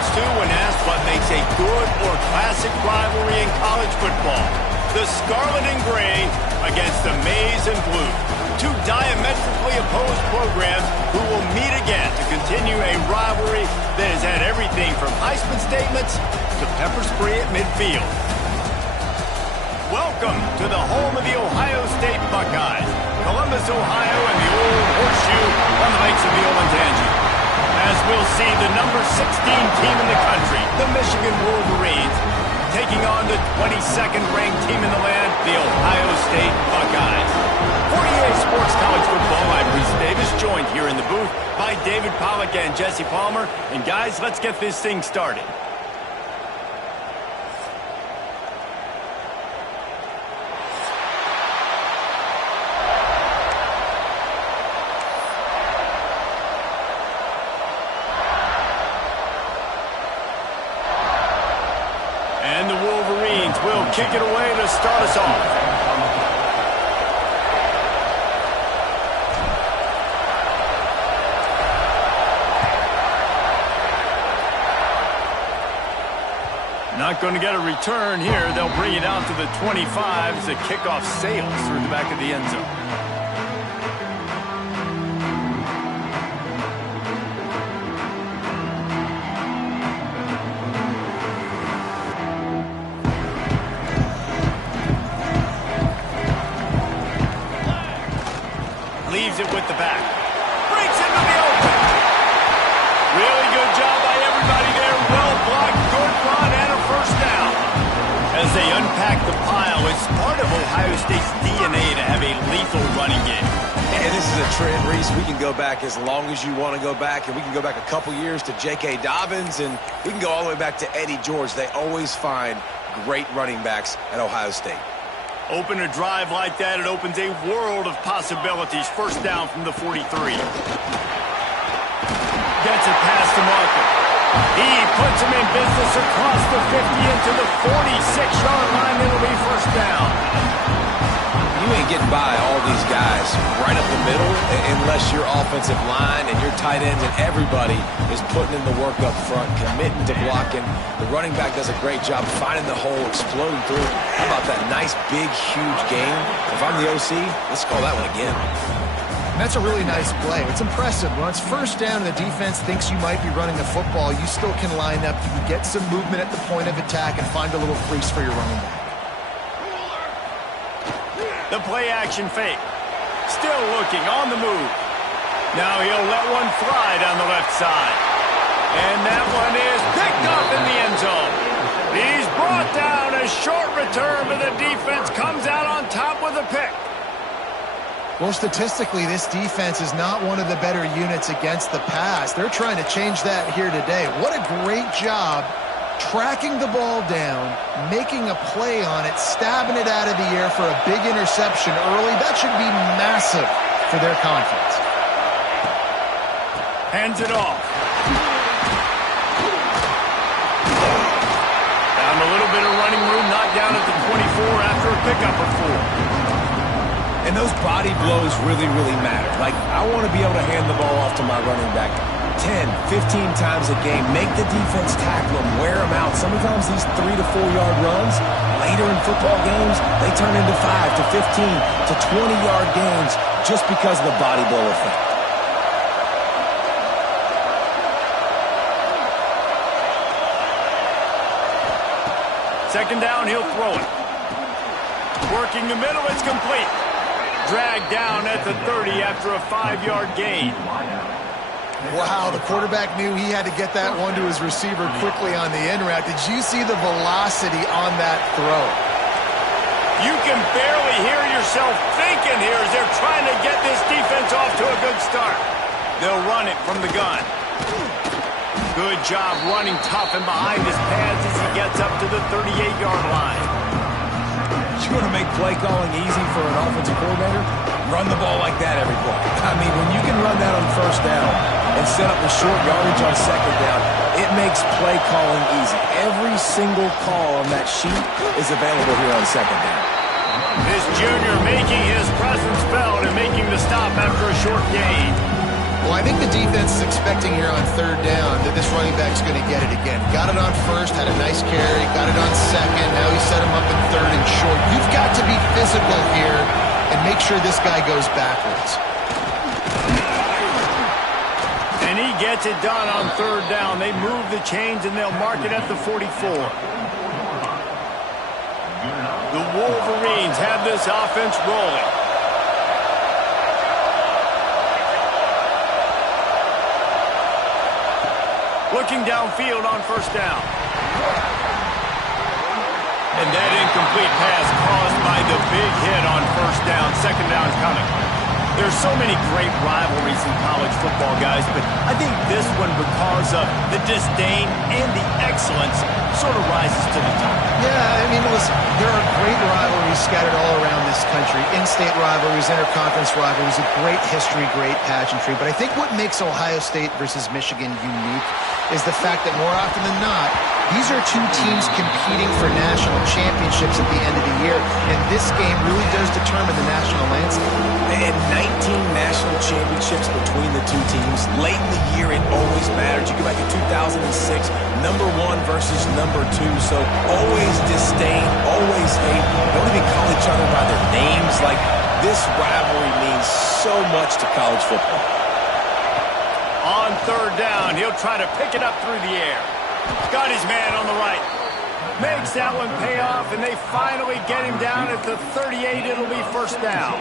points to when asked what makes a good or classic rivalry in college football. The Scarlet and Gray against the Maize and Blue. Two diametrically opposed programs who will meet again to continue a rivalry that has had everything from Heisman statements to pepper spray at midfield. Welcome to the home of the Ohio State Buckeyes, Columbus, Ohio, and the Old Horseshoe on the banks of the Olentangy. As we'll see, the number 16 team in the country, the Michigan Wolverines, taking on the 22nd ranked team in the land, the Ohio State Buckeyes. For EA Sports College Football, I'm Reese Davis, joined here in the booth by David Pollack and Jesse Palmer. And guys, let's get this thing started. And the Wolverines will kick it away to start us off. Not going to get a return here. They'll bring it out to the 25 as the kickoff sails through the back of the end zone. Leaves it with the back. Breaks into the open. Really good job by everybody there. Well blocked, good run, and a first down. As they unpack the pile, it's part of Ohio State's DNA to have a lethal running game. And this is a trend, Reese. We can go back as long as you want to go back, and we can go back a couple years to J.K. Dobbins, and we can go all the way back to Eddie George. They always find great running backs at Ohio State. Open a drive like that, it opens a world of possibilities. First down from the 43. Gets it past the marker. He puts him in business across the 50 into the 46-yard line. It'll be first down. You ain't getting by all these guys right up the middle unless your offensive line and your tight ends and everybody is putting in the work up front, committing to blocking. The running back does a great job finding the hole, exploding through. How about that nice, big, huge game? If I'm the OC, let's call that one again. That's a really nice play. It's impressive. When it's first down and the defense thinks you might be running the football, you still can line up. You can get some movement at the point of attack and find a little crease for your running back. The play-action fake. Still looking, on the move. Now he'll let one fly down the left side. And that one is picked up in the end zone. He's brought down. A short return, but the defense comes out on top with a pick. Well, statistically, this defense is not one of the better units against the pass. They're trying to change that here today. What a great job tracking the ball down, making a play on it, stabbing it out of the air for a big interception early. That should be massive for their confidence. Hands it off. Found a little bit of running room, knocked down at the 24 after a pickup of 4. And those body blows really, really matter. Like, I want to be able to hand the ball off to my running back 10, 15 times a game. Make the defense tackle them, wear them out. Sometimes these 3 to 4 yard runs, later in football games, they turn into 5 to 15 to 20 yard games just because of the body blow effect. Second down, he'll throw it. Working the middle, it's complete. Dragged down at the 30 after a 5-yard gain. Wow, the quarterback knew he had to get that one to his receiver quickly on the in route. Did you see the velocity on that throw? You can barely hear yourself thinking here as they're trying to get this defense off to a good start. They'll run it from the gun. Good job running tough and behind his pads as he gets up to the 38-yard line. You want to make play calling easy for an offensive coordinator? Run the ball like that every play. I mean, when you can run that on first down and set up the short yardage on second down, it makes play calling easy. Every single call on that sheet is available here on second down. This junior making his presence felt and making the stop after a short gain. Well, I think the defense is expecting here on third down that this running back's going to get it again. Got it on first, had a nice carry, got it on second. Now he set him up in third and short. You've got to be physical here and make sure this guy goes backwards. And he gets it done on third down. They move the chains, and they'll mark it at the 44. The Wolverines have this offense rolling. Looking downfield on first down. And that incomplete pass caused by the big hit on first down. Second down coming. There's so many great rivalries in college football, guys, but I think this one, because of the disdain and the excellence, sort of rises to the top. Yeah, I mean, listen, there are great rivalries scattered all around this country. In-state rivalries, interconference rivalries, a great history, great pageantry. But I think what makes Ohio State versus Michigan unique is the fact that more often than not, these are two teams competing for national championships at the end of the year, and this game really does determine the national landscape. And 19 national championships between the two teams. Late in the year, it always matters. You go back to 2006, number 1 versus number 2, so always disdain, always hate. Don't even call each other by their names. Like, this rivalry means so much to college football. On third down, he'll try to pick it up through the air. Got his man on the right. Makes that one pay off, and they finally get him down at the 38. It'll be first down.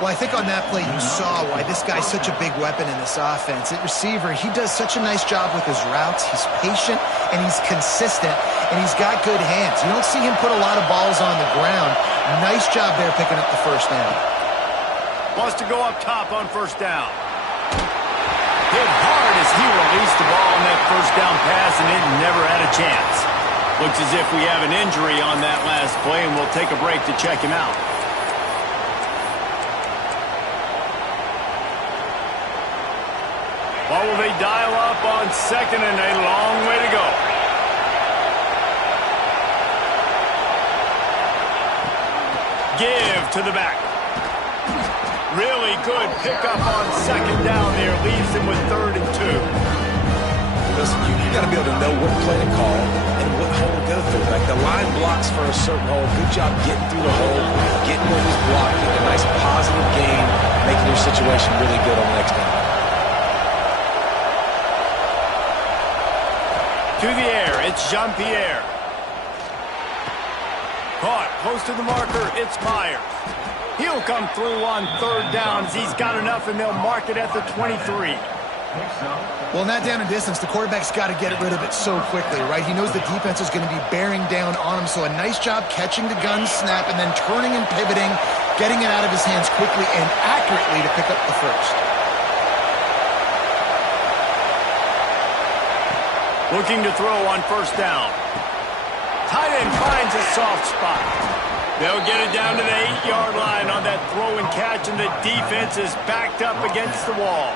Well, I think on that play you saw why this guy's such a big weapon in this offense. At receiver, he does such a nice job with his routes. He's patient, and he's consistent, and he's got good hands. You don't see him put a lot of balls on the ground. Nice job there picking up the first down. Wants to go up top on first down. Hit hard as he released the ball on that first down pass, and it never had a chance. Looks as if we have an injury on that last play, and we'll take a break to check him out. What will they dial up on second, and a long way to go? Give to the back. Really good pickup on second down there. Leaves him with 3rd and 2. Listen, you got to be able to know what play to call and what hole to go through. Like, the line blocks for a certain hole. Good job getting through the hole, getting what was blocked, getting a nice positive gain, making your situation really good on the next down. To the air, it's Jean-Pierre. Caught close to the marker, it's Myers. He'll come through on third downs. He's got enough, and they'll mark it at the 23. Well, in that down and distance, the quarterback's got to get rid of it so quickly, right? He knows the defense is going to be bearing down on him, so a nice job catching the gun snap and then turning and pivoting, getting it out of his hands quickly and accurately to pick up the first. Looking to throw on first down. Tight end finds a soft spot. They'll get it down to the 8-yard line on that throw and catch, and the defense is backed up against the wall.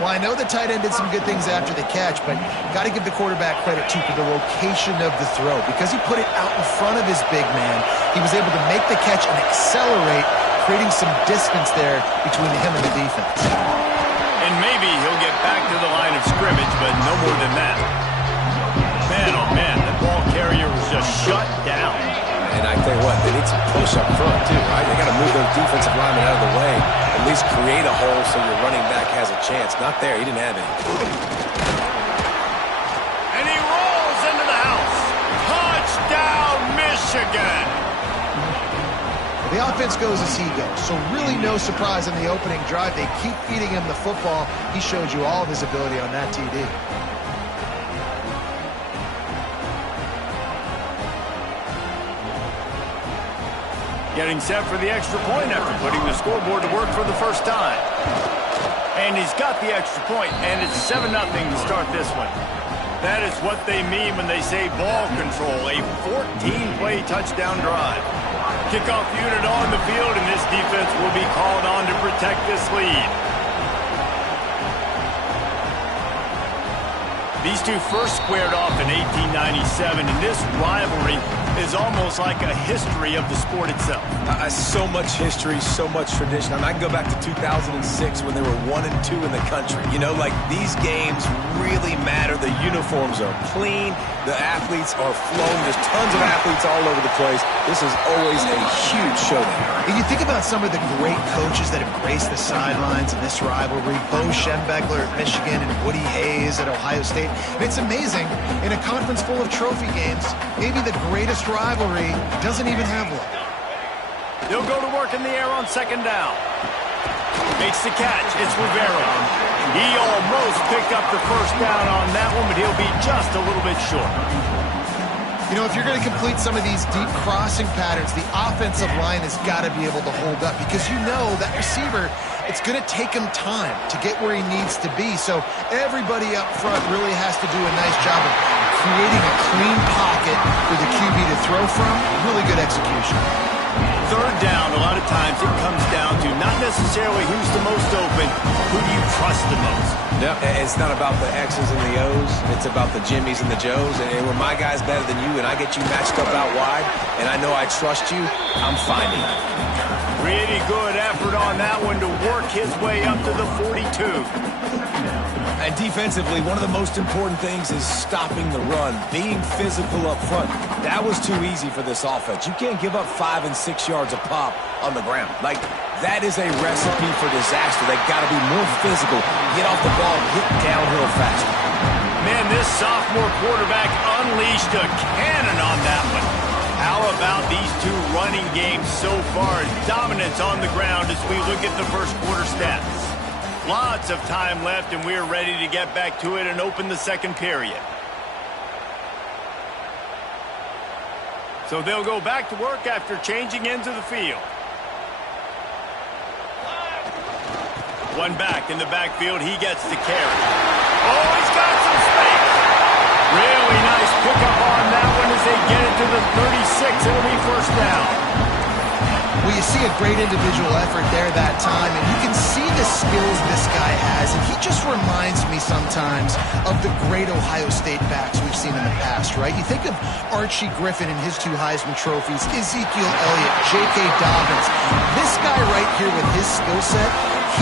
Well, I know the tight end did some good things after the catch, but got to give the quarterback credit, too, for the location of the throw. Because he put it out in front of his big man, he was able to make the catch and accelerate, creating some distance there between him and the defense. And maybe he'll get back to the line of scrimmage, but no more than that. Man, oh man, the ball carrier was just shut down. And I tell you what, they need some push up front, too, right? They got to move those defensive linemen out of the way, at least create a hole so your running back has a chance. Not there. He didn't have any. And he rolls into the house. Touchdown, Michigan. The offense goes as he goes, so really no surprise in the opening drive. They keep feeding him the football. He showed you all of his ability on that TD. Getting set for the extra point after putting the scoreboard to work for the first time. And he's got the extra point, and it's 7-0 to start this one. That is what they mean when they say ball control, a 14-play touchdown drive. Kickoff unit on the field, and this defense will be called on to protect this lead. These two first squared off in 1897, and this rivalry is almost like a history of the sport itself. So much history, so much tradition. I mean, I can go back to 2006 when they were 1-2 in the country. You know, like, these games really matter. The uniforms are clean. The athletes are flowing. There's tons of athletes all over the place. This is always a huge showdown. And you think about some of the great coaches that have graced the sidelines in this rivalry. Bo Schembechler at Michigan and Woody Hayes at Ohio State. And it's amazing, in a conference full of trophy games, maybe the greatest rivalry doesn't even have one. They'll go to work in the air on second down. Makes the catch. It's Rivera. He almost picked up the first down on that one, but he'll be just a little bit short. You know, if you're going to complete some of these deep crossing patterns, the offensive line has got to be able to hold up, because you know that receiver, it's going to take him time to get where he needs to be. So everybody up front really has to do a nice job of creating a clean pocket for the QB to throw from. Really good execution. Third down, a lot of times it comes down to not necessarily who's the most open, who do you trust the most? Yep. It's not about the X's and the O's. It's about the Jimmies and the Joes. And when my guy's better than you and I get you matched up out wide and I know I trust you, I'm finding it. Pretty good effort on that one to work his way up to the 42. And defensively, one of the most important things is stopping the run, being physical up front. That was too easy for this offense. You can't give up 5 and 6 yards a pop on the ground. Like, that is a recipe for disaster. They got to be more physical, get off the ball, get downhill faster. Man, this sophomore quarterback unleashed a cannon on that one. How about these two running games so far? Dominance on the ground as we look at the first quarter stats. Lots of time left, and we're ready to get back to it and open the second period. So they'll go back to work after changing into the field. One back in the backfield. He gets the carry. Oh, he's got some space. Really nice pickup on that one as they get it to the 36. It'll be first down. Well, you see a great individual effort there that time, and you can see the skills this guy has, and he just reminds me sometimes of the great Ohio State backs we've seen in the past, right? You think of Archie Griffin and his 2 Heisman trophies, Ezekiel Elliott, J.K. Dobbins. This guy right here with his skill set,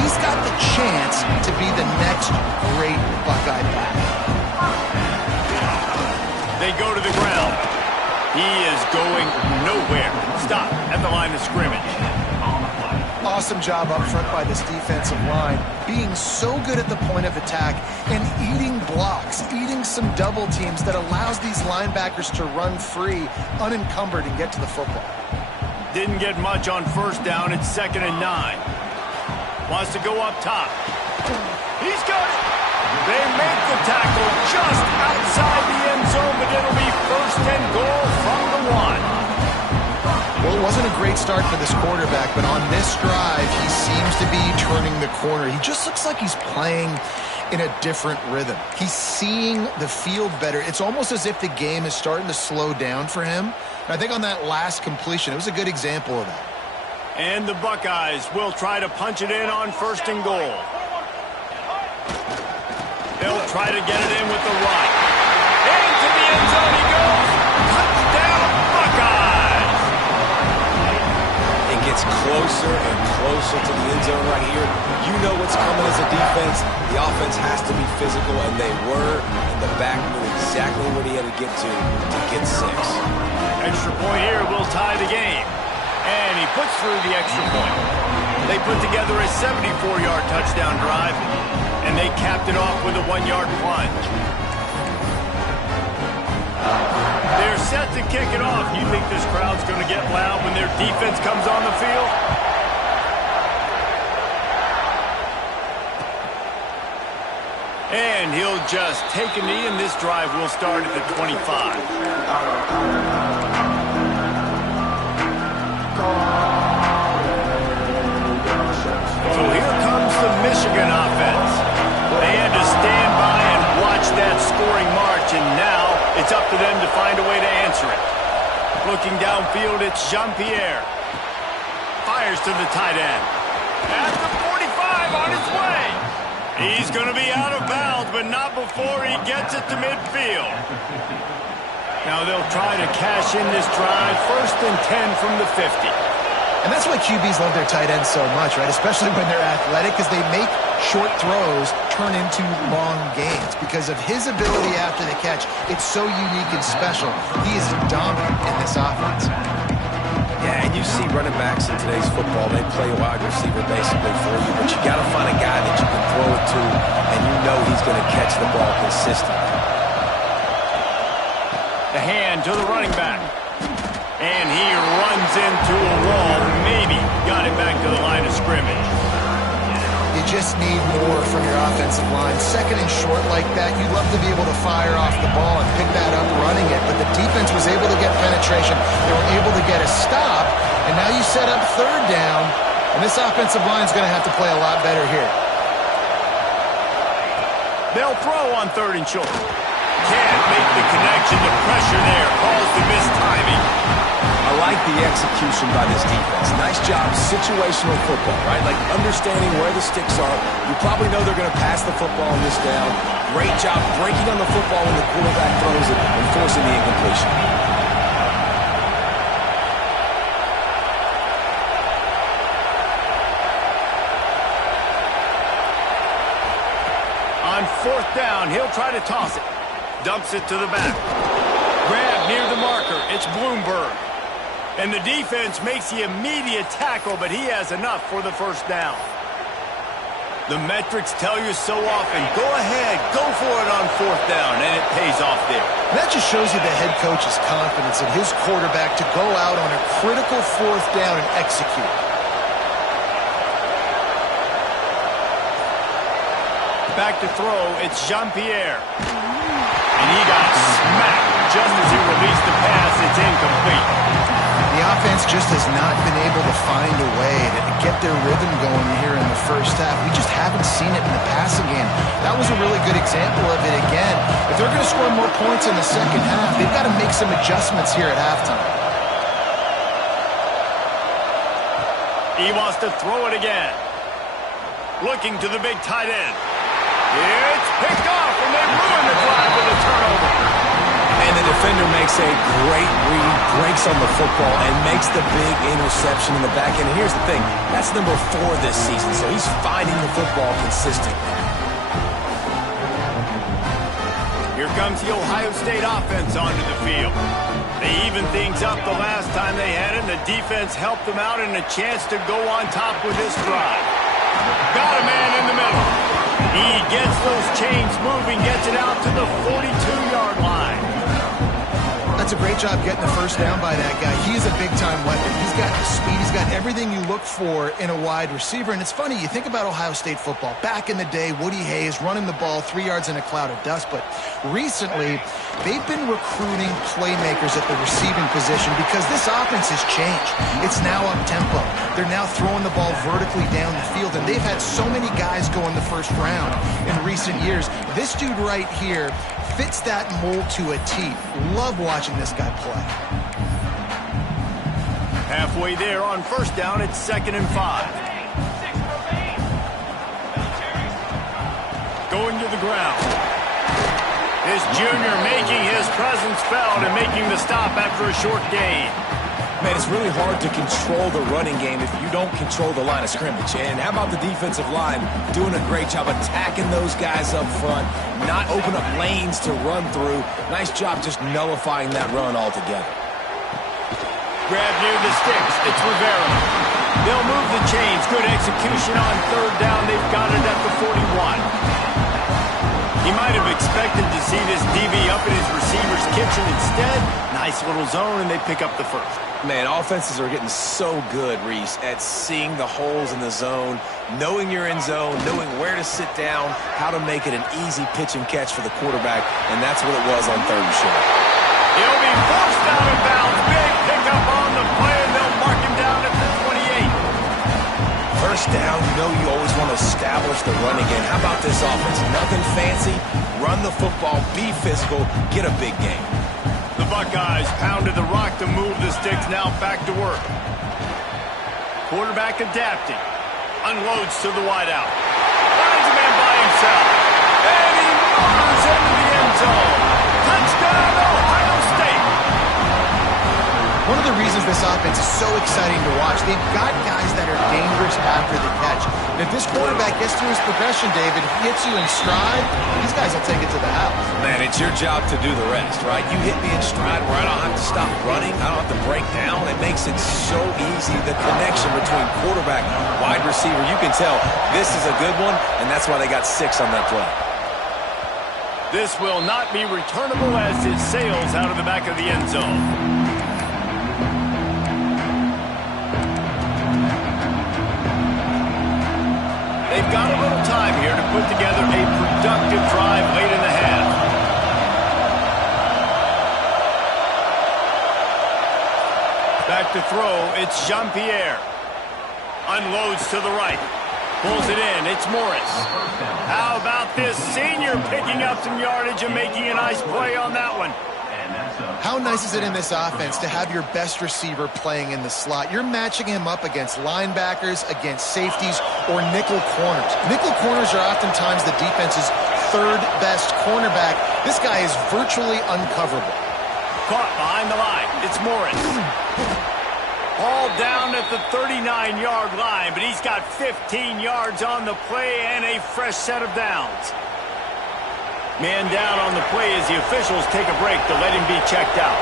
he's got the chance to be the next great Buckeye back. They go to the ground. He is going nowhere. Stop at the line of scrimmage. Awesome job up front by this defensive line, being so good at the point of attack and eating blocks, eating some double teams that allows these linebackers to run free, unencumbered, and get to the football. Didn't get much on first down. It's 2nd and 9. Wants to go up top. He's got it. They make the tackle just outside the end zone, but it'll be 1st and goal from the 1. Well, it wasn't a great start for this quarterback, but on this drive, he seems to be turning the corner. He just looks like he's playing in a different rhythm. He's seeing the field better. It's almost as if the game is starting to slow down for him. And I think on that last completion, it was a good example of that. And the Buckeyes will try to punch it in on 1st and goal. They'll try to get it in with the run. Into the end zone he goes. Touchdown, Buckeyes! It gets closer and closer to the end zone right here. You know what's coming as a defense. The offense has to be physical, and they were. And the back knew exactly what he had to get to get 6. Extra point here will tie the game. And he puts through the extra point. They put together a 74-yard touchdown drive, and they capped it off with a 1-yard plunge. They're set to kick it off. You think this crowd's going to get loud when their defense comes on the field? And he'll just take a knee, and this drive will start at the 25. So here comes the Michigan offense. They had to stand by and watch that scoring march, and now it's up to them to find a way to answer it. Looking downfield, it's Jean-Pierre. Fires to the tight end. At the 45 on his way. He's going to be out of bounds, but not before he gets it to midfield. Now they'll try to cash in this drive. 1st and 10 from the 50. And that's why QBs love their tight ends so much, right? Especially when they're athletic, because they make short throws turn into long gains. Because of his ability after the catch, it's so unique and special. He is dominant in this offense. Yeah, and you see running backs in today's football, they play wide receiver basically for you, but you got to find a guy that you can throw it to, and you know he's going to catch the ball consistently. The hand to the running back. And he runs into a wall. Maybe got it back to the line of scrimmage. You just need more from your offensive line. 2nd and short like that, you'd love to be able to fire off the ball and pick that up running it, but the defense was able to get penetration. They were able to get a stop, and now you set up 3rd down, and this offensive line is going to have to play a lot better here. They'll throw on 3rd and short. Can't make the connection. The pressure there caused the missed timing. I like the execution by this defense. Nice job, situational football, right? Like understanding where the sticks are. You probably know they're going to pass the football on this down. Great job breaking on the football when the quarterback throws it and forcing the incompletion. On 4th down, he'll try to toss it. Dumps it to the back. Grab near the marker. It's Bloomberg. And the defense makes the immediate tackle, but he has enough for the 1st down. The metrics tell you so often, go ahead, go for it on 4th down, and it pays off there. And that just shows you the head coach's confidence in his quarterback to go out on a critical 4th down and execute. Back to throw, it's Jean-Pierre. And he got smacked just as he released the pass. It's incomplete. The offense just has not been able to find a way to get their rhythm going here in the 1st half. We just haven't seen it in the passing game. That was a really good example of it again. If they're going to score more points in the 2nd half, they've got to make some adjustments here at halftime. He wants to throw it again. Looking to the big tight end. It's picked off, and they ruin the drive with a turnover. And the defender makes a great read, breaks on the football, and makes the big interception in the back end. And here's the thing, that's number 4 this season, so he's finding the football consistently. Here comes the Ohio State offense onto the field. They evened things up the last time they had it, and the defense helped them out and a chance to go on top with this drive. Got a man in the middle. He gets those chains moving, gets it out to the 42-yard line. That's a great job getting the 1st down by that guy. He is a big-time weapon. He's got the speed. He's got everything you look for in a wide receiver. And it's funny, you think about Ohio State football. Back in the day, Woody Hayes running the ball 3 yards in a cloud of dust. But recently, they've been recruiting playmakers at the receiving position because this offense has changed. It's now up-tempo. They're now throwing the ball vertically down the field. And they've had so many guys go in the 1st round in recent years. This dude right here fits that mold to a T. Love watching this guy play. Halfway there on 1st down, it's 2nd and 5. Going to the ground. This junior making his presence felt and making the stop after a short gain. Man, it's really hard to control the running game if you don't control the line of scrimmage. And how about the defensive line doing a great job attacking those guys up front, not open up lanes to run through. Nice job just nullifying that run altogether. Grab near the sticks. It's Rivera. They'll move the chains. Good execution on 3rd down. They've got it at the 41. He might have expected to see this DB up in his receiver's kitchen. Instead, nice little zone, and they pick up the 1st. Man, offenses are getting so good, Reese, at seeing the holes in the zone, knowing you're in zone, knowing where to sit down, how to make it an easy pitch and catch for the quarterback, and that's what it was on 3rd and short. He'll be forced out of bounds. Big pickup on the play, and they'll mark him down at the 28. 1st down, you know you always want to establish the run again. How about this offense? Nothing fancy. Run the football, be physical, get a big game. The Buckeyes pounded the rock to move the sticks, now back to work. Quarterback adapting. Unloads to the wideout. Finds a man by himself. himself. And he motors into the end zone. Touchdown, Ohio State. One of the reasons this offense is so exciting to watch, they've got guys that are dangerous after the catch. And if this quarterback gets through his progression, David, he hits you in stride, these guys will take it to the house. Man, it's your job to do the rest, right? You hit me in stride where I don't have to stop running. I don't have to break down. It makes it so easy. The connection between quarterback and wide receiver, you can tell this is a good one, and that's why they got 6 on that play. This will not be returnable as it sails out of the back of the end zone. They've got a little time here to put together a productive drive late in the half. Back to throw, it's Jean-Pierre. Unloads to the right. Pulls it in, it's Morris. How about this senior picking up some yardage and making a nice play on that one? How nice is it in this offense to have your best receiver playing in the slot? You're matching him up against linebackers, against safeties, or nickel corners. Nickel corners are oftentimes the defense's third best cornerback. This guy is virtually uncoverable. Caught behind the line. It's Morris. All down at the 39-yard line, but he's got 15 yards on the play and a fresh set of downs. Man down on the play as the officials take a break to let him be checked out.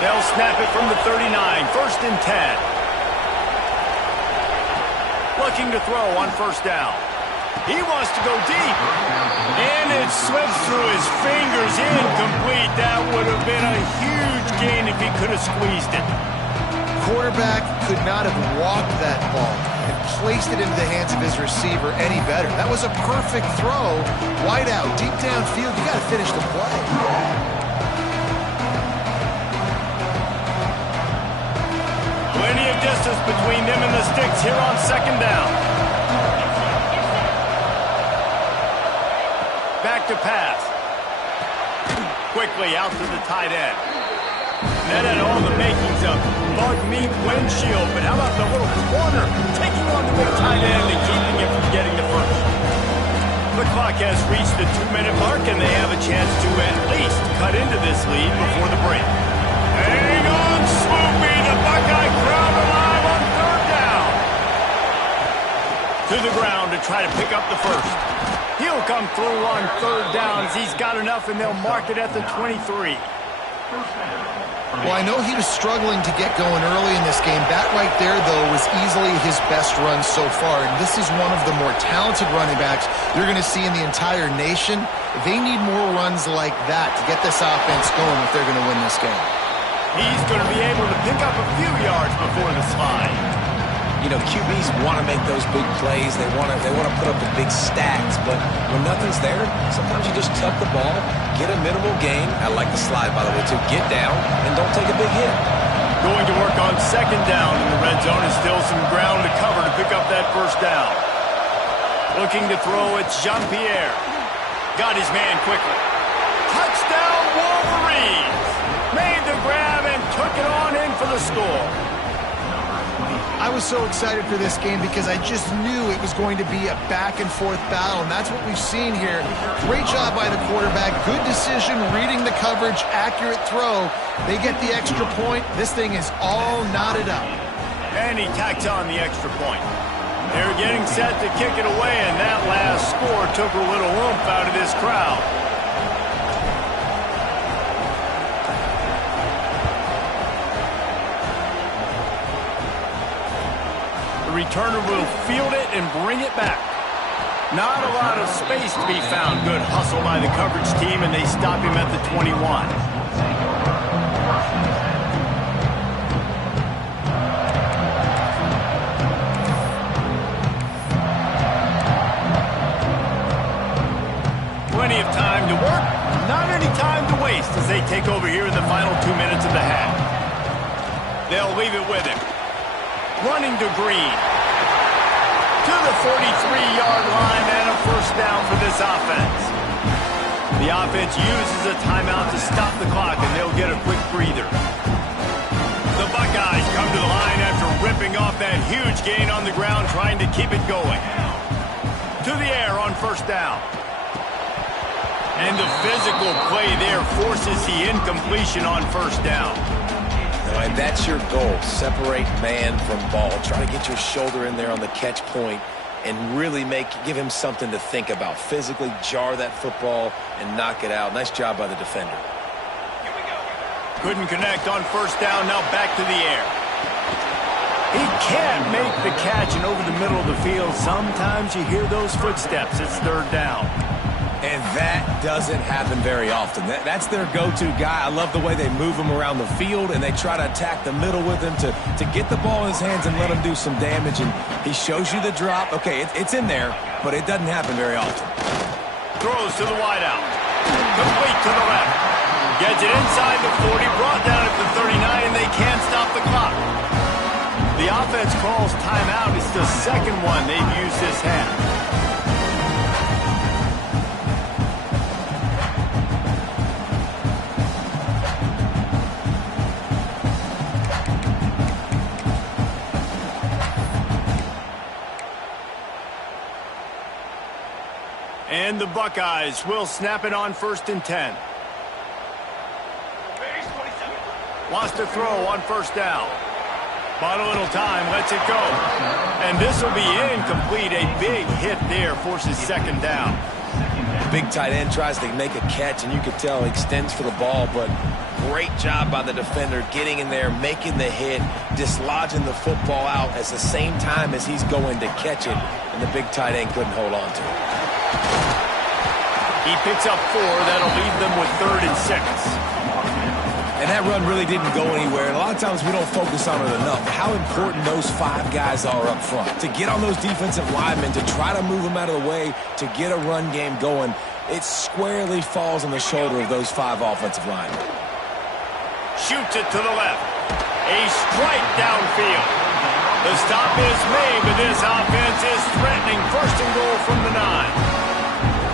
They'll snap it from the 39, 1st and 10. Looking to throw on 1st down. He wants to go deep. And it slips through his fingers, incomplete. That would have been a huge gain if he could have squeezed it. Quarterback could not have walked that ball and placed it into the hands of his receiver any better. That was a perfect throw. Wide out, deep downfield. You got to finish the play. Plenty of distance between them and the sticks here on 2nd down. Back to pass. Quickly out to the tight end. That had all the makings of bug meat windshield, but how about the little corner taking on the big tight end and keeping it from getting the first? The clock has reached the 2-minute mark, and they have a chance to at least cut into this lead before the break. Hang on, Swoopy, the Buckeye crowd alive on 3rd down. To the ground to try to pick up the first. He'll come through on 3rd down as he's got enough, and they'll mark it at the 23. Well, I know he was struggling to get going early in this game. That right there, though, was easily his best run so far. And this is one of the more talented running backs you're going to see in the entire nation. They need more runs like that to get this offense going if they're going to win this game. He's going to be able to pick up a few yards before the slide. You know, QBs want to make those big plays. They want to put up the big stats. But when nothing's there, sometimes you just tuck the ball, get a minimal gain. I like the slide, by the way, too. Get down and don't take a big hit. Going to work on 2nd down in the red zone is still some ground to cover to pick up that 1st down. Looking to throw, it's Jean-Pierre. Got his man quickly. Touchdown, Wolverines! Made the grab and took it on in for the score. I was so excited for this game because I just knew it was going to be a back-and-forth battle, and that's what we've seen here. Great job by the quarterback. Good decision, reading the coverage, accurate throw. They get the extra point. This thing is all knotted up. And he tacks on the extra point. They're getting set to kick it away, and that last score took a little oomph out of this crowd. Returner will field it and bring it back. Not a lot of space to be found. Good hustle by the coverage team, and they stop him at the 21. Plenty of time to work, not any time to waste as they take over here in the final 2 minutes of the half. They'll leave it with him. Running to Green. To the 43-yard line and a 1st down for this offense. The offense uses a timeout to stop the clock, and they'll get a quick breather. The Buckeyes come to the line after ripping off that huge gain on the ground, trying to keep it going. To the air on 1st down. And the physical play there forces the incompletion on first down. And that's your goal. Separate man from ball. Try to get your shoulder in there on the catch point and really give him something to think about. Physically jar that football and knock it out. Nice job by the defender. Couldn't connect on first down. Now back to the air. He can't make the catch, and over the middle of the field, sometimes you hear those footsteps. It's third down. And that doesn't happen very often. That's their go-to guy. I love the way they move him around the field, and they try to attack the middle with him to get the ball in his hands and let him do some damage. And he shows you the drop. Okay, it's in there, but it doesn't happen very often. Throws to the wideout. Complete to the left. Gets it inside the 40, brought down at the 39, and they can't stop the clock. The offense calls timeout. It's the second one they've used this half. And the Buckeyes will snap it on 1st and 10. Wants to throw on first down. Bought a little time, lets it go. And this will be incomplete. A big hit there forces second down. The big tight end tries to make a catch, and you can tell he extends for the ball, but great job by the defender getting in there, making the hit, dislodging the football out at the same time as he's going to catch it, and the big tight end couldn't hold on to it. He picks up 4. That'll leave them with 3rd and 6. And that run really didn't go anywhere. And a lot of times we don't focus on it enough. How important those 5 guys are up front. To get on those defensive linemen, to try to move them out of the way, to get a run game going, it squarely falls on the shoulder of those 5 offensive linemen. Shoots it to the left. A strike downfield. The stop is made, but this offense is threatening. 1st and goal from the 9.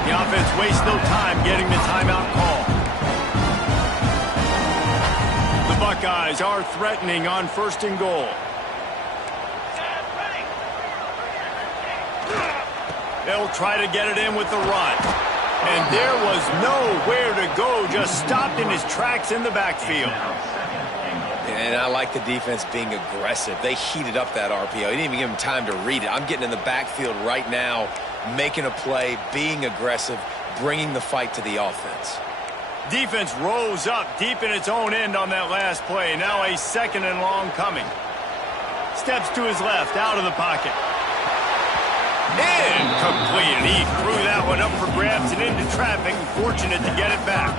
The offense wastes no time getting the timeout call. The Buckeyes are threatening on 1st and goal. They'll try to get it in with the run. And there was nowhere to go, just stopped in his tracks in the backfield. And I like the defense being aggressive. They heated up that RPO. He didn't even give him time to read it. I'm getting in the backfield right now, making a play, being aggressive, bringing the fight to the offense. Defense rose up deep in its own end on that last play. Now a 2nd and long coming. Steps to his left, out of the pocket. Incomplete. He threw that one up for grabs and into traffic. Fortunate to get it back.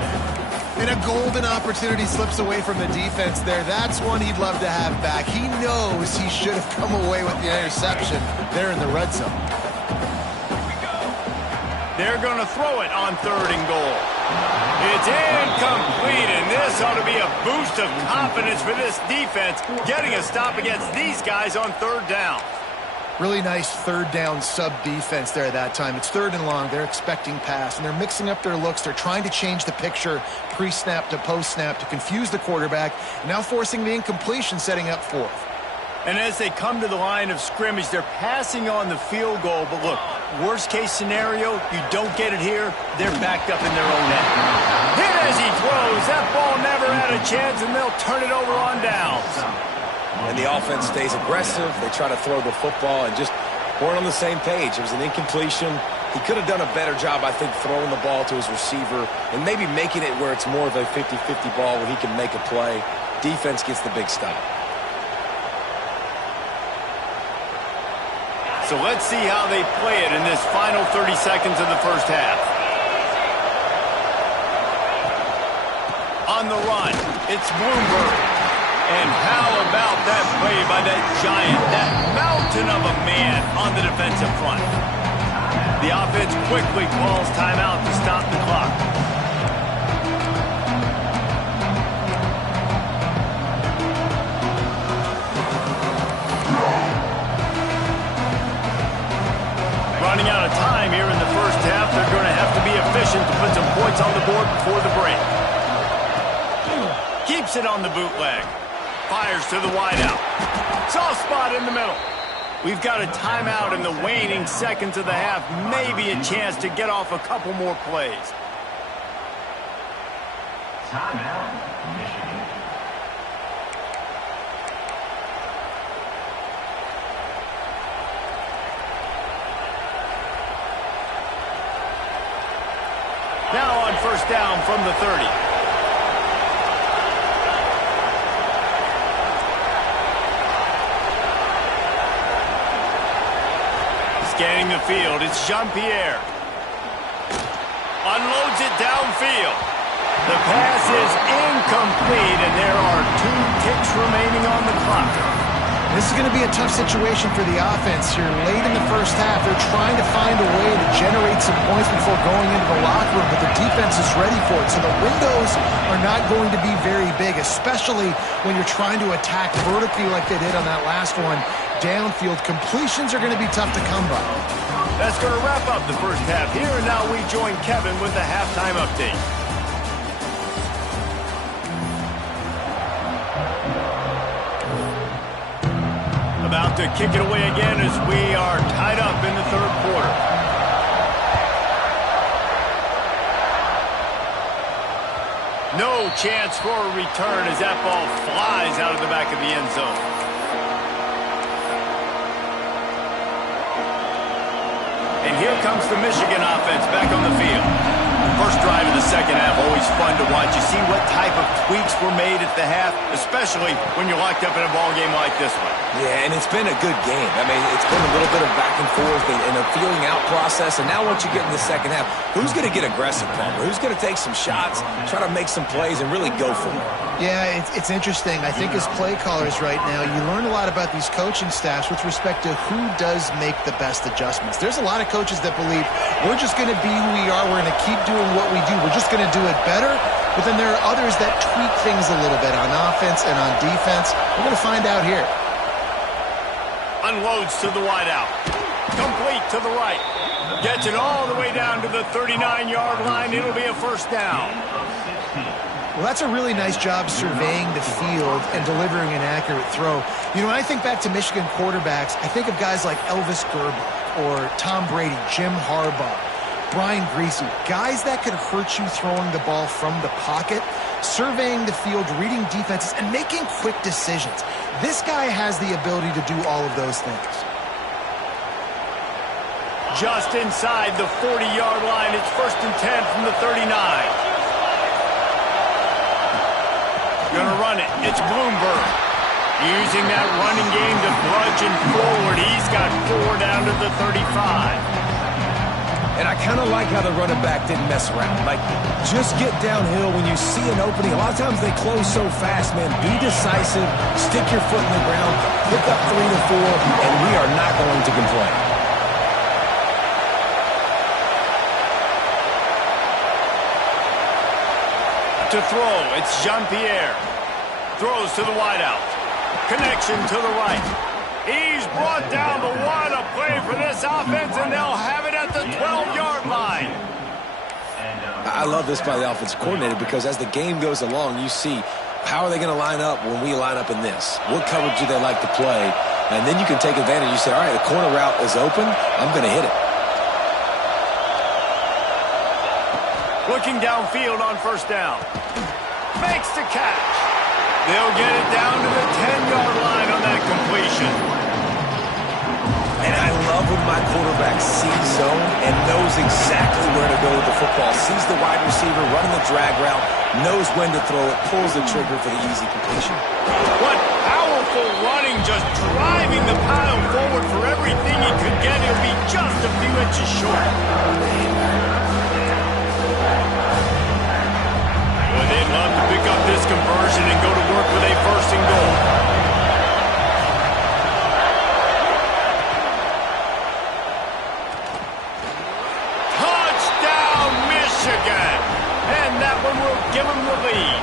And a golden opportunity slips away from the defense there. That's one he'd love to have back. He knows he should have come away with the interception there in the red zone. They're going to throw it on 3rd and goal. It's incomplete, and this ought to be a boost of confidence for this defense, getting a stop against these guys on 3rd down. Really nice 3rd down sub-defense there at that time. It's 3rd and long. They're expecting pass, and they're mixing up their looks. They're trying to change the picture pre-snap to post-snap to confuse the quarterback, and now forcing the incompletion, setting up 4th. And as they come to the line of scrimmage, they're passing on the field goal. But look, worst-case scenario, you don't get it here, they're backed up in their own end. Hit as he throws. That ball never had a chance, and they'll turn it over on downs. And the offense stays aggressive. They try to throw the football and just weren't on the same page. It was an incompletion. He could have done a better job, I think, throwing the ball to his receiver and maybe making it where it's more of a 50-50 ball where he can make a play. Defense gets the big stop. So let's see how they play it in this final 30 seconds of the first half. On the run, it's Bloomberg. And how about that play by that giant, that mountain of a man on the defensive front? The offense quickly calls timeout to stop the clock. Running out of time here in the first half. They're going to have to be efficient to put some points on the board before the break. Keeps it on the bootleg. Fires to the wideout. Soft spot in the middle. We've got a timeout in the waning seconds of the half. Maybe a chance to get off a couple more plays. Timeout, Michigan. Now on first down from the 30. Scanning the field, it's Jean-Pierre. Unloads it downfield. The pass is incomplete, and there are 2 ticks remaining on the clock. This is going to be a tough situation for the offense here. Late in the first half, they're trying to find a way to generate some points before going into the locker room, but the defense is ready for it. So the windows are not going to be very big, especially when you're trying to attack vertically like they did on that last one. Downfield completions are going to be tough to come by. That's going to wrap up the first half here, and now we join Kevin with the halftime update. About to kick it away again as we are tied up in the third quarter. No chance for a return as that ball flies out of the back of the end zone. And here comes the Michigan offense back on the field. First drive of the second half, always fun to watch. You see what type of tweaks were made at the half, especially when you're locked up in a ball game like this one. Yeah, and it's been a good game. I mean, it's been a little bit of back and forth and a feeling out process. And now once you get in the second half, who's going to get aggressive, Palmer? Who's going to take some shots, try to make some plays, and really go for it? Yeah, it's interesting. I think as play callers right now, you learn a lot about these coaching staffs with respect to who does make the best adjustments. There's a lot of coaches that believe we're just going to be who we are. We're going to keep doing what we do. We're just going to do it better. But then there are others that tweak things a little bit on offense and on defense. We're going to find out here. Unloads to the wideout. Complete to the right. Gets it all the way down to the 39-yard line. It'll be a first down. Well, that's a really nice job surveying the field and delivering an accurate throw. You know, when I think back to Michigan quarterbacks, I think of guys like Elvis Gerbach or Tom Brady, Jim Harbaugh, Brian Griese, guys that could hurt you throwing the ball from the pocket, surveying the field, reading defenses, and making quick decisions. This guy has the ability to do all of those things. Just inside the 40-yard line, it's 1st and 10 from the 39. Gonna run it. It's Bloomberg. Using that running game to bludgeon forward. He's got 4 down to the 35. And I kind of like how the running back didn't mess around. Like, just get downhill when you see an opening. A lot of times they close so fast, man. Be decisive. Stick your foot in the ground. Pick up 3 to 4, and we are not going to complain. To throw, it's Jean-Pierre. Throws to the wideout. Connection to the right. He's brought down, but what a play for this offense, and they'll have it at the 12-yard line. I love this by the offensive coordinator because as the game goes along, you see how are they going to line up when we line up in this? What coverage do they like to play? And then you can take advantage. You say, all right, the corner route is open. I'm going to hit it. Looking downfield on first down. Makes the catch. They'll get it down to the 10-yard line on that completion. And I love when my quarterback sees zone and knows exactly where to go with the football. Sees the wide receiver running the drag route, knows when to throw it, pulls the trigger for the easy completion. What powerful running, just driving the pile forward for everything he could get. He'll be just a few inches short. Well, they'd love to pick up this conversion and go to work with a 1st and goal. Touchdown, Michigan! And that one will give them the lead.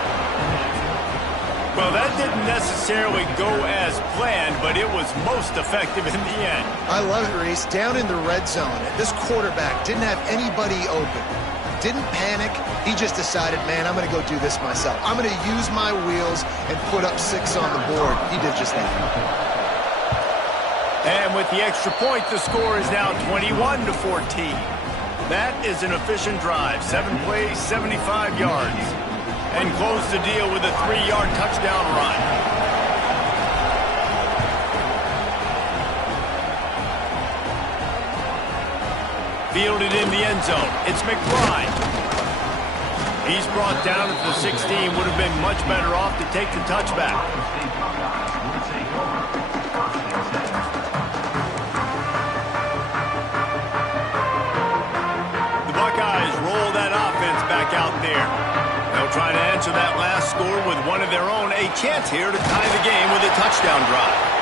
Well, that didn't necessarily go as planned, but it was most effective in the end. I love it, Reese. Down in the red zone, this quarterback didn't have anybody open. Didn't panic. He just decided, man, I'm going to go do this myself. I'm going to use my wheels and put up 6 on the board. He did just that. And with the extra point, the score is now 21-14. That is an efficient drive. 7 plays, 75 yards. and close the deal with a 3-yard touchdown run. Fielded in the end zone. It's McBride. He's brought down at the 16. Would have been much better off to take the touchback. The Buckeyes roll that offense back out there. They'll try to answer that last score with one of their own. A chance here to tie the game with a touchdown drive.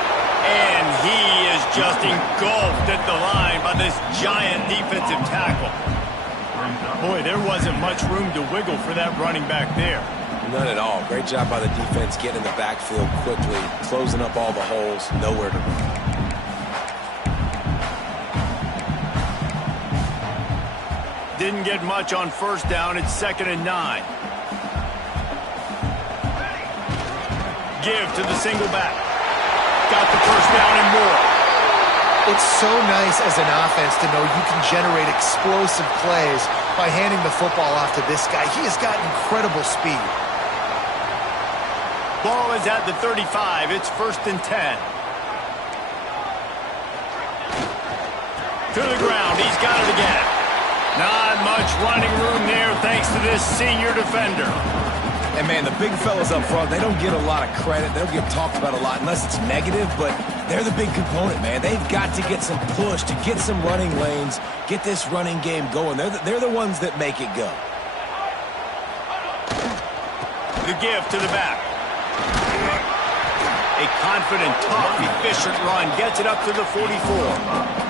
And he is just engulfed at the line by this giant defensive tackle. Boy, there wasn't much room to wiggle for that running back there. None at all. Great job by the defense getting in the backfield quickly, closing up all the holes, nowhere to run. Didn't get much on first down. It's 2nd and 9. Give to the single back. Got the first down and more. It's so nice as an offense to know you can generate explosive plays by handing the football off to this guy. He has got incredible speed. Ball is at the 35. It's 1st and 10. To the ground. He's got it again. Not much running room there thanks to this senior defender. And, man, the big fellas up front, they don't get a lot of credit. They don't get talked about a lot unless it's negative, but they're the big component, man. They've got to get some push, to get some running lanes, get this running game going. They're the ones that make it go. The give to the back. A confident, tough, efficient run gets it up to the 44.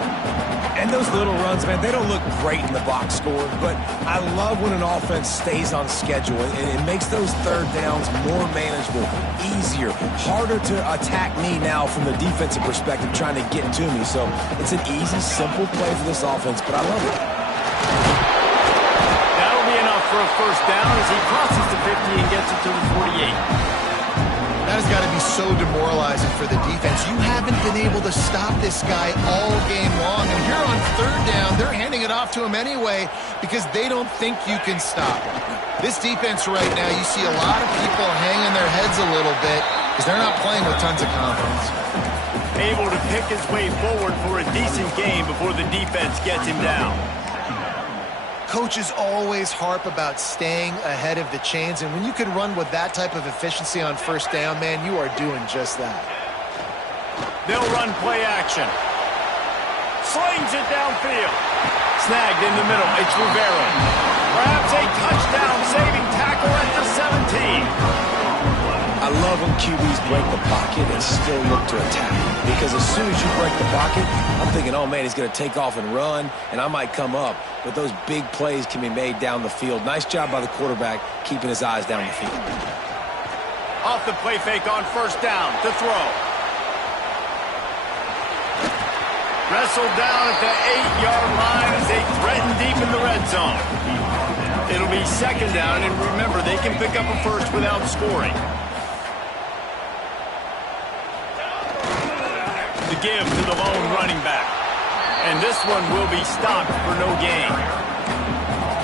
And those little runs, man, they don't look great in the box score, but I love when an offense stays on schedule, and it makes those third downs more manageable, easier, harder to attack me now from the defensive perspective trying to get to me. So it's an easy, simple play for this offense, but I love it. That'll be enough for a first down as he crosses the 50 and gets it to the 48. That has got to be so demoralizing for the defense. You haven't been able to stop this guy all game long. And here on third down, they're handing it off to him anyway because they don't think you can stop him. This defense right now, you see a lot of people hanging their heads a little bit because they're not playing with tons of confidence. Able to pick his way forward for a decent game before the defense gets him down. Coaches always harp about staying ahead of the chains, and when you can run with that type of efficiency on first down, man, you are doing just that. They'll run play action. Slings it downfield. Snagged in the middle. It's Rivera. Perhaps a touchdown-saving tackle at the 17. I love when QBs break the pocket and still look to attack. Because as soon as you break the pocket, I'm thinking, oh, man, he's going to take off and run, and I might come up. But those big plays can be made down the field. Nice job by the quarterback keeping his eyes down the field. Off the play fake on first down to throw. Wrestled down at the 8-yard line as they threaten deep in the red zone. It'll be 2nd down, and remember, they can pick up a first without scoring. The give to the lone running back. And this one will be stopped for no gain.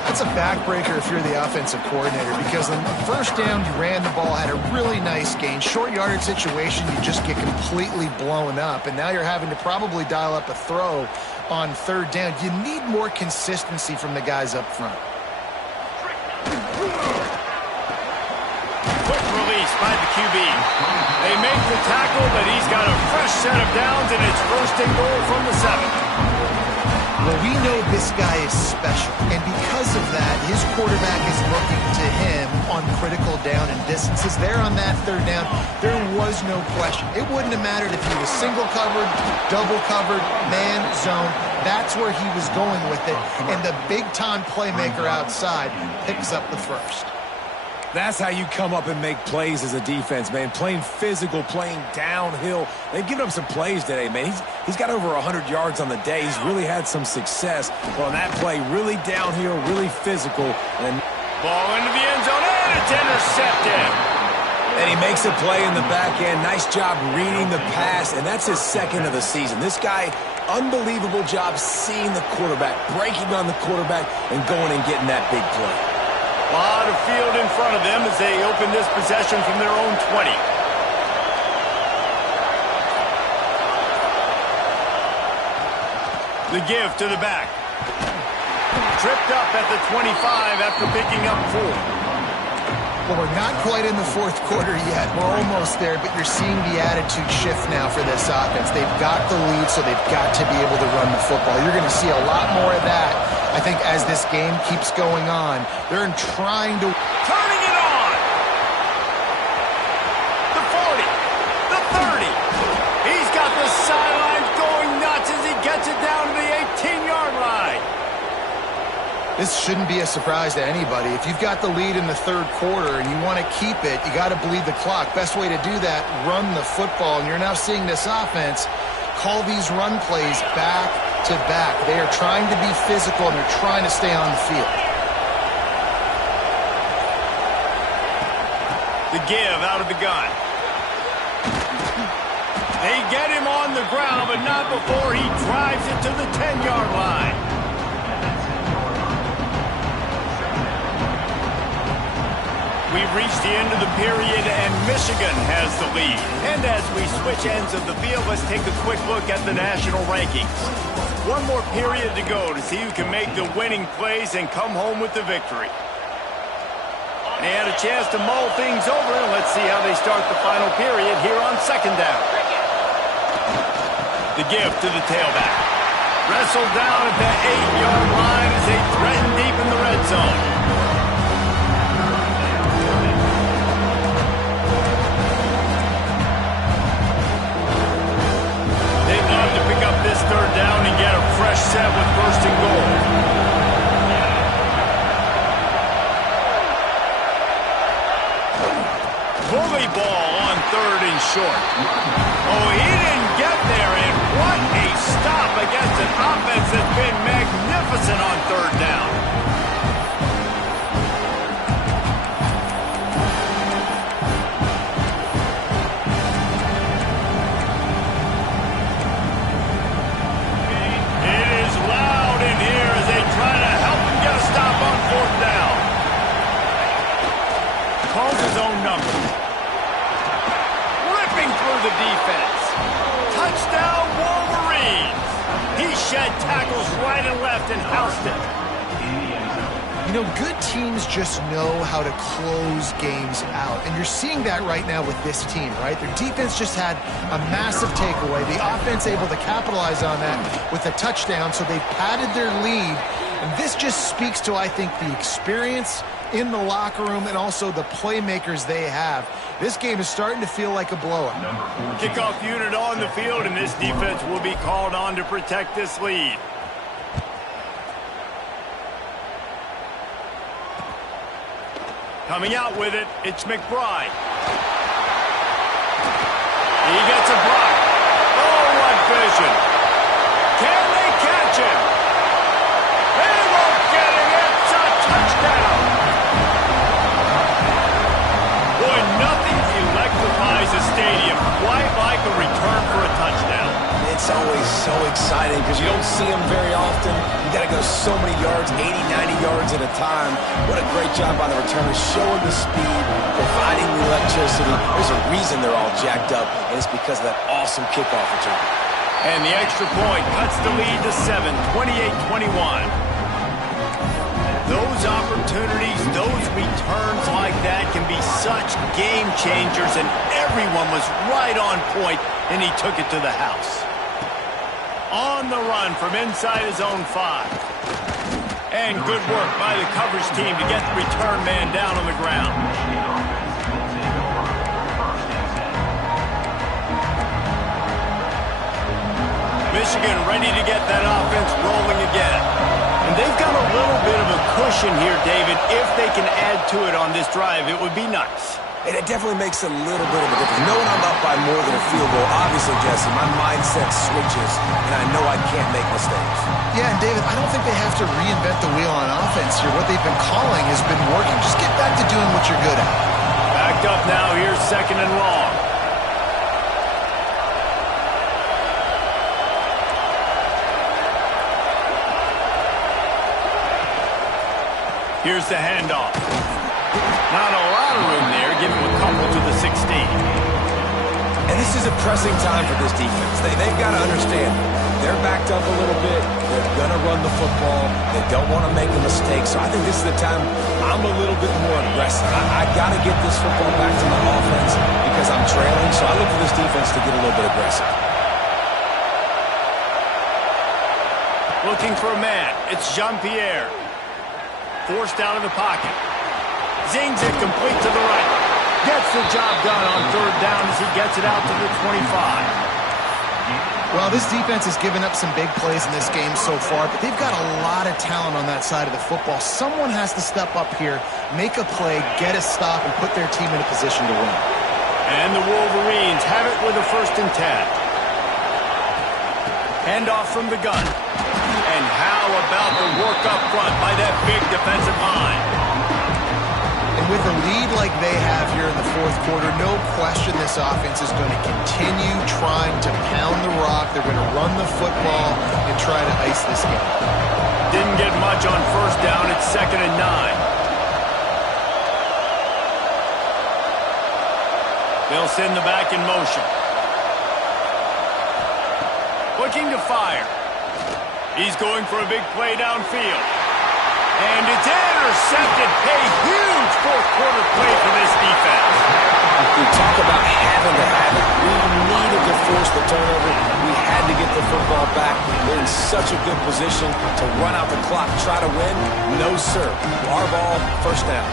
That's a backbreaker if you're the offensive coordinator because on the first down, you ran the ball, had a really nice gain. Short yardage situation, you just get completely blown up. And now you're having to probably dial up a throw on third down. You need more consistency from the guys up front. Quick release by the QB. They make the tackle, but he's got a fresh set of downs, and it's 1st and goal from the 7. Well, we know this guy is special, and because of that, his quarterback is looking to him on critical down and distances. There on that third down, there was no question. It wouldn't have mattered if he was single covered, double covered, man, zone. That's where he was going with it, and the big-time playmaker outside picks up the first. That's how you come up and make plays as a defense, man. Playing physical, playing downhill. They've given up some plays today, man. He's got over 100 yards on the day. He's really had some success. But on that play, really downhill, really physical. And ball into the end zone, and it's intercepted. And he makes a play in the back end. Nice job reading the pass, and that's his 2nd of the season. This guy, unbelievable job seeing the quarterback, breaking on the quarterback, and going and getting that big play. A lot of field in front of them as they open this possession from their own 20. The give to the back. Tripped up at the 25 after picking up 4. Well, we're not quite in the fourth quarter yet. We're almost there, but you're seeing the attitude shift now for this offense. They've got the lead, so they've got to be able to run the football. You're going to see a lot more of that, I think, as this game keeps going on. They're trying to... Turning it on! The 40, the 30. He's got the sidelines going nuts as he gets it down to the 18-yard line. This shouldn't be a surprise to anybody. If you've got the lead in the third quarter and you want to keep it, you got to bleed the clock. Best way to do that, run the football. And you're now seeing this offense call these run plays back to back. They are trying to be physical and they're trying to stay on the field. The give out of the gun. They get him on the ground, but not before he drives it to the 10-yard line. We've reached the end of the period, and Michigan has the lead. And as we switch ends of the field, let's take a quick look at the national rankings. One more period to go to see who can make the winning plays and come home with the victory. They had a chance to mull things over, and let's see how they start the final period here on second down. The give to the tailback. Wrestled down at the 8-yard line as they threaten deep in the red zone. This third down and get a fresh set with first and goal. Bully ball on third and short. Oh, he didn't get there, and what a stop against an offense that's been magnificent on third down. Calls his own number. Ripping through the defense. Touchdown, Wolverines. He shed tackles right and left and housed it. You know, good teams just know how to close games out. And you're seeing that right now with this team, right? Their defense just had a massive takeaway. The offense able to capitalize on that with a touchdown, so they've padded their lead. And this just speaks to, I think, the experience in the locker room and also the playmakers they have. This game is starting to feel like a blowout. Kickoff unit on the field, and this defense will be called on to protect this lead. Coming out with it, it's McBride. He gets a block. Oh, what vision. Can they catch him? They won't get him. It's a touchdown. Boy, nothing electrifies a stadium quite like a return for a touchdown. It's always so exciting because you don't see them very often. You got to go so many yards, 80, 90 yards at a time. What a great job by the returners, showing the speed, providing the electricity. There's a reason they're all jacked up, and it's because of that awesome kickoff return. And the extra point cuts the lead to 7, 28-21. Those opportunities, those returns like that can be such game changers, and everyone was right on point, and he took it to the house. On the run from inside his own 5. And good work by the coverage team to get the return man down on the ground. Michigan ready to get that offense rolling again. And they've got a little bit of a cushion here, David. If they can add to it on this drive, it would be nice. And it definitely makes a little bit of a difference. Knowing I'm up by more than a field goal, obviously, Jesse, my mindset switches, and I know I can't make mistakes. Yeah, and David, I don't think they have to reinvent the wheel on offense here. What they've been calling has been working. Just get back to doing what you're good at. Backed up now. Here's second and long. Here's the handoff. Not a lot of room there. Give him a couple to the 16. And this is a pressing time for this defense. They've got to understand, they're backed up a little bit. They're going to run the football. They don't want to make a mistake. So I think this is the time I'm a little bit more aggressive. I got to get this football back to my offense because I'm trailing. So I look for this defense to get a little bit aggressive. Looking for a man. It's Jean-Pierre. Forced out of the pocket. Zings it complete to the right. Gets the job done on third down as he gets it out to the 25. Well, this defense has given up some big plays in this game so far, but they've got a lot of talent on that side of the football. Someone has to step up here, make a play, get a stop, and put their team in a position to win. And the Wolverines have it with a 1st and 10. Handoff from the gun. And how about the work up front by that big defensive line? And with a lead like they have here in the 4th quarter, no question this offense is going to continue trying to pound the rock. They're going to run the football and try to ice this game. Didn't get much on 1st down. It's 2nd and 9. They'll send the back in motion. Looking to fire. He's going for a big play downfield. And it's intercepted. A huge 4th quarter play for this defense. We talk about having to have it. We needed to force the turnover. We had to get the football back. They're in such a good position to run out the clock, try to win. No, sir. Our ball, 1st down.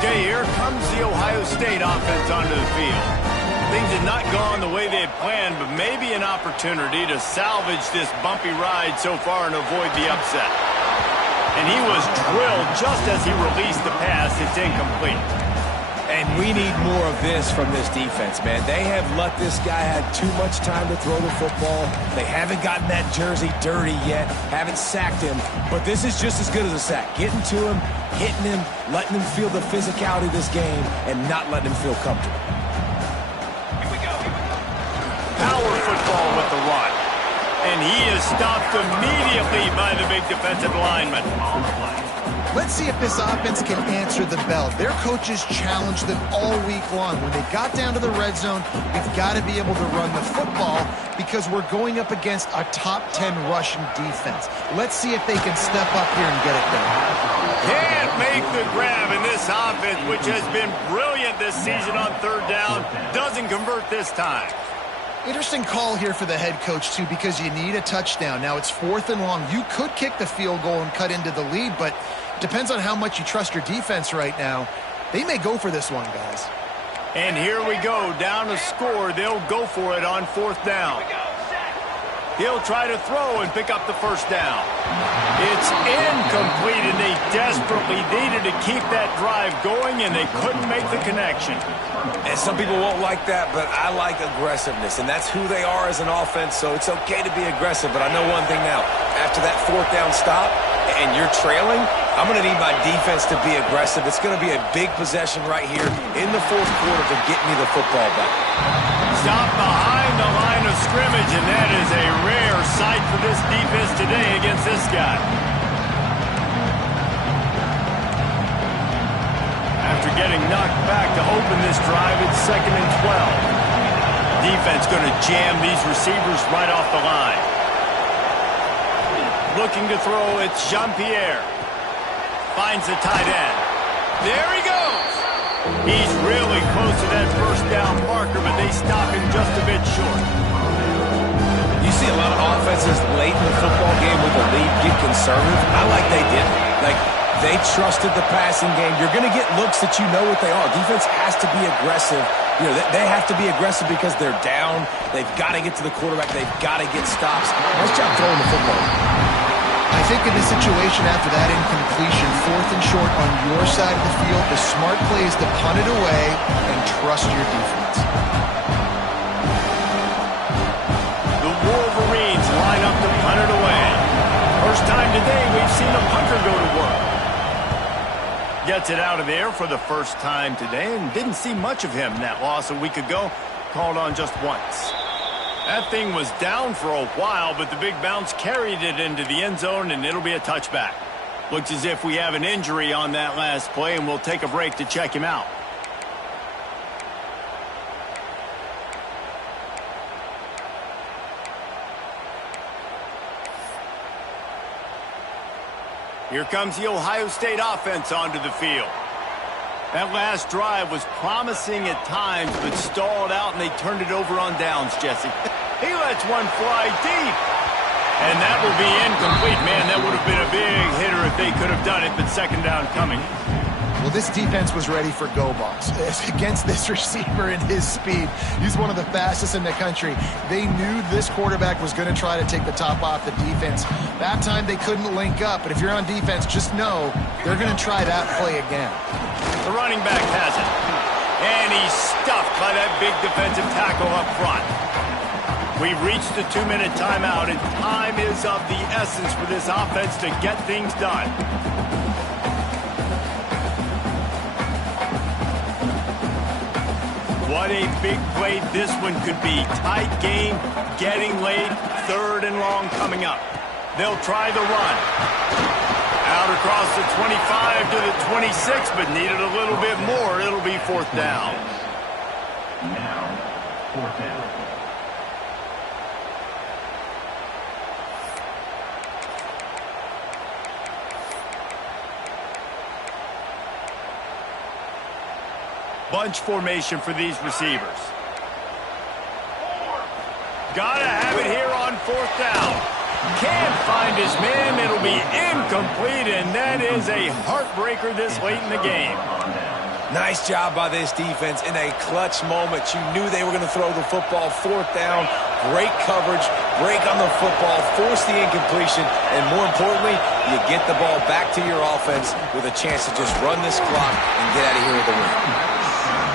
Okay, here comes the Ohio State offense onto the field. Things had not gone the way they had planned, but maybe an opportunity to salvage this bumpy ride so far and avoid the upset. And he was drilled just as he released the pass. It's incomplete. And we need more of this from this defense, man. They have let this guy have too much time to throw the football. They haven't gotten that jersey dirty yet, haven't sacked him. But this is just as good as a sack. Getting to him, hitting him, letting him feel the physicality of this game, and not letting him feel comfortable. Power football with the run. And he is stopped immediately by the big defensive lineman. Let's see if this offense can answer the bell. Their coaches challenged them all week long. When they got down to the red zone, we've got to be able to run the football because we're going up against a top 10 rushing defense. Let's see if they can step up here and get it done. Can't make the grab in this offense, which has been brilliant this season on 3rd down. Doesn't convert this time. Interesting call here for the head coach, too, because you need a touchdown. Now, it's 4th and long. You could kick the field goal and cut into the lead, but it depends on how much you trust your defense right now. They may go for this one, guys. And here we go. Down to score. They'll go for it on 4th down. He'll try to throw and pick up the 1st down. It's incomplete, and they desperately needed to keep that drive going, and they couldn't make the connection. And some people won't like that, but I like aggressiveness, and that's who they are as an offense, so it's okay to be aggressive. But I know one thing now. After that 4th down stop and you're trailing, I'm going to need my defense to be aggressive. It's going to be a big possession right here in the 4th quarter to get me the football back. Stop behind the line of scrimmage, and that is a rare sight for this defense today against this guy. After getting knocked back to open this drive, it's 2nd and 12. Defense going to jam these receivers right off the line. Looking to throw, it's Jean-Pierre. Finds the tight end. There he goes. He's really close to that 1st down marker, but they stop him just a bit short. You see a lot of offenses late in the football game with a lead get conservative. I like they did. They trusted the passing game. You're going to get looks that you know what they are. Defense has to be aggressive. You know, they have to be aggressive because they're down. They've got to get to the quarterback. They've got to get stops. Nice job throwing the football. I think in this situation after that incompletion, 4th and short on your side of the field, the smart play is to punt it away and trust your defense. The Wolverines line up to punt it away. First time today we've seen a punter go to work. Gets it out of there for the first time today, and didn't see much of him. That loss a week ago, called on just once. That thing was down for a while, but the big bounce carried it into the end zone, and it'll be a touchback. Looks as if we have an injury on that last play, and we'll take a break to check him out. Here comes the Ohio State offense onto the field. That last drive was promising at times, but stalled out, and they turned it over on downs, Jesse. He lets one fly deep. And that will be incomplete. Man, that would have been a big hitter if they could have done it, but second down coming. Well, this defense was ready for go balls against this receiver and his speed. He's one of the fastest in the country. They knew this quarterback was going to try to take the top off the defense. That time they couldn't link up, but if you're on defense, just know they're going to try that play again. The running back has it. And he's stuffed by that big defensive tackle up front. We've reached the 2-minute timeout, and time is of the essence for this offense to get things done. What a big play this one could be. Tight game, getting late, 3rd and long coming up. They'll try the run. Out across the 25 to the 26, but needed a little bit more. It'll be 4th down. Now, 4th down. Bunch formation for these receivers. Gotta have it here on 4th down. Can't find his man. It'll be incomplete, and that is a heartbreaker this late in the game. Nice job by this defense in a clutch moment. You knew they were going to throw the football. 4th down, great coverage, break on the football, force the incompletion, and more importantly, you get the ball back to your offense with a chance to just run this clock and get out of here with a win.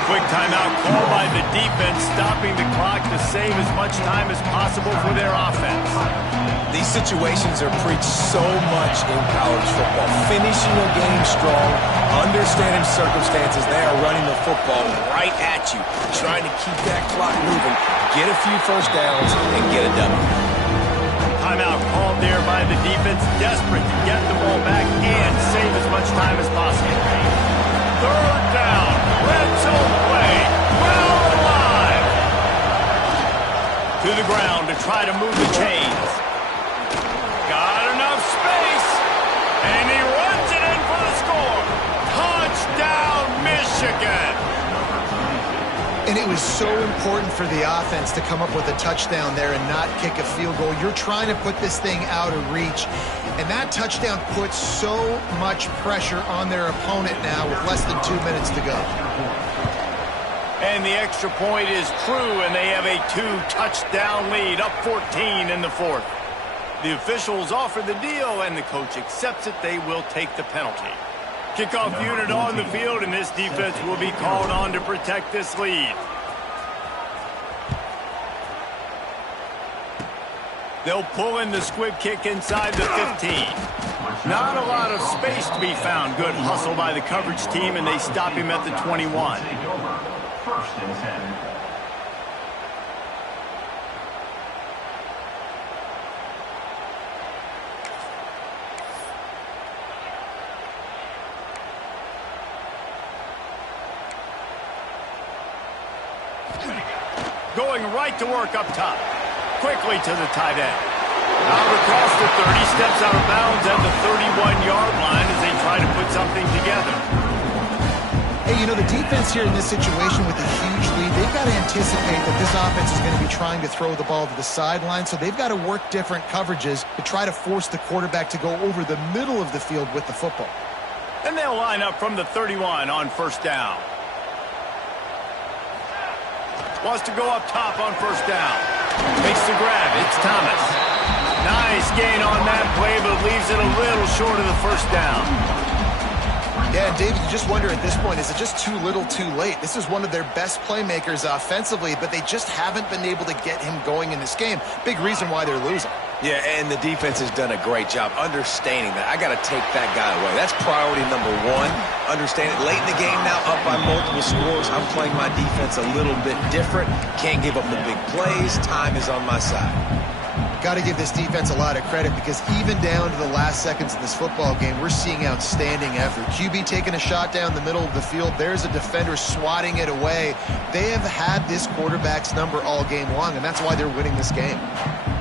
Quick timeout call by the defense, stopping the clock to save as much time as possible for their offense. These situations are preached so much in college football. Finishing a game strong, understanding circumstances. They are running the football right at you, trying to keep that clock moving, get a few first downs, and get a W. Timeout called there by the defense, desperate to get the ball back and save as much time as possible. 3rd down, red zone play, well alive. To the ground to try to move the chains. Got enough space, and he runs it in for the score. Touchdown, Michigan. And it was so important for the offense to come up with a touchdown there and not kick a field goal. You're trying to put this thing out of reach. And that touchdown puts so much pressure on their opponent now with less than 2 minutes to go. And the extra point is true, and they have a 2-touchdown lead, up 14 in the 4th. The officials offer the deal, and the coach accepts it. They will take the penalty. Kickoff unit on the field, and this defense will be called on to protect this lead. They'll pull in the squib kick inside the 15. Not a lot of space to be found. Good hustle by the coverage team, and they stop him at the 21. Take over. 1st and 10. Going right to work up top. Quickly to the tight end. Out across the 30, steps out of bounds at the 31-yard line as they try to put something together. Hey, you know, the defense here in this situation with a huge lead, they've got to anticipate that this offense is going to be trying to throw the ball to the sideline, so they've got to work different coverages to try to force the quarterback to go over the middle of the field with the football. And they'll line up from the 31 on 1st down. Wants to go up top on 1st down. Makes the grab. It's Thomas. Nice gain on that play, but leaves it a little short of the 1st down. Yeah, and David, you just wonder at this point, is it just too little too late? This is one of their best playmakers offensively, but they just haven't been able to get him going in this game. Big reason why they're losing. Yeah, and the defense has done a great job understanding that. I got to take that guy away. That's priority number one. Understand it. Late in the game now, up by multiple scores. I'm playing my defense a little bit different. Can't give up the big plays. Time is on my side. Got to give this defense a lot of credit because even down to the last seconds of this football game, we're seeing outstanding effort. QB taking a shot down the middle of the field. There's a defender swatting it away. They have had this quarterback's number all game long, and that's why they're winning this game.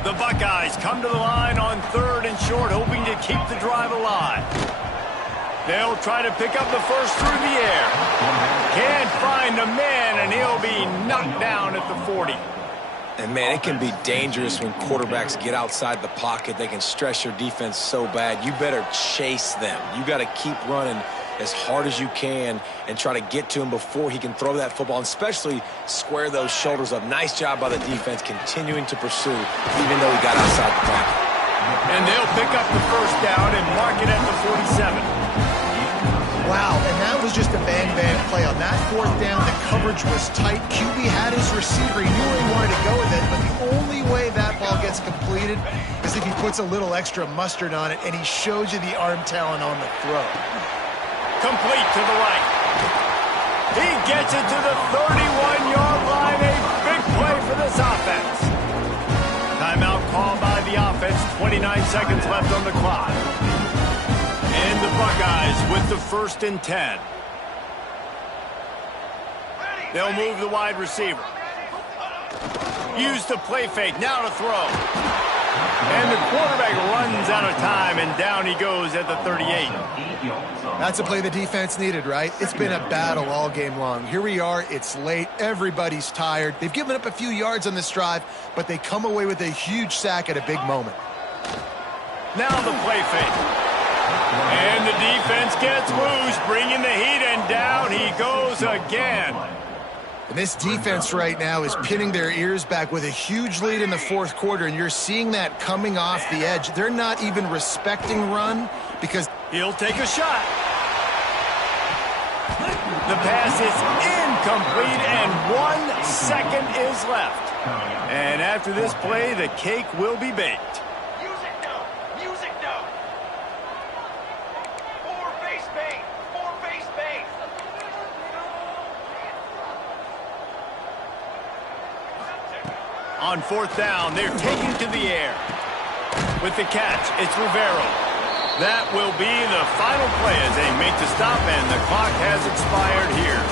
The Buckeyes come to the line on 3rd and short, hoping to keep the drive alive. They'll try to pick up the first through the air. Can't find a man, and he'll be knocked down at the 40. And, man, it can be dangerous when quarterbacks get outside the pocket. They can stress your defense so bad. You better chase them. You got to keep running as hard as you can and try to get to him before he can throw that football, and especially square those shoulders up. Nice job by the defense continuing to pursue even though he got outside the pocket. And they'll pick up the first down and mark it at the 47. Wow, and that was just a bang-bang play. On that 4th down, the coverage was tight. QB had his receiver. He knew where he wanted to go with it, but the only way that ball gets completed is if he puts a little extra mustard on it, and he shows you the arm talent on the throw. Complete to the right. He gets it to the 31-yard line. A big play for this offense. Timeout called by the offense. 29 seconds left on the clock. And the Buckeyes with the 1st and 10. They'll move the wide receiver. Use the play fake. Now to throw. And the quarterback runs out of time, and down he goes at the 38. That's a play the defense needed, right? It's been a battle all game long. Here we are. It's late. Everybody's tired. They've given up a few yards on this drive, but they come away with a huge sack at a big moment. Now the play fake. And the defense gets loose, bringing the heat, and down he goes again. And this defense right now is pinning their ears back with a huge lead in the 4th quarter, and you're seeing that coming off the edge. They're not even respecting run because he'll take a shot. The pass is incomplete, and 1 second is left. And after this play, the cake will be baked. On 4th down, they're taking to the air. With the catch, it's Rivero. That will be the final play as they make the stop, and the clock has expired here.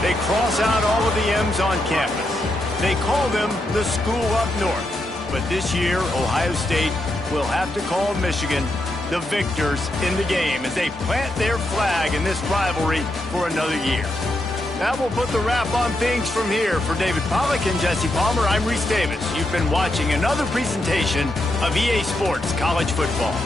They cross out all of the M's on campus. They call them the school up north. But this year, Ohio State will have to call Michigan the victors in the game as they plant their flag in this rivalry for another year. That will put the wrap on things from here. For David Pollack and Jesse Palmer, I'm Reese Davis. You've been watching another presentation of EA Sports College Football.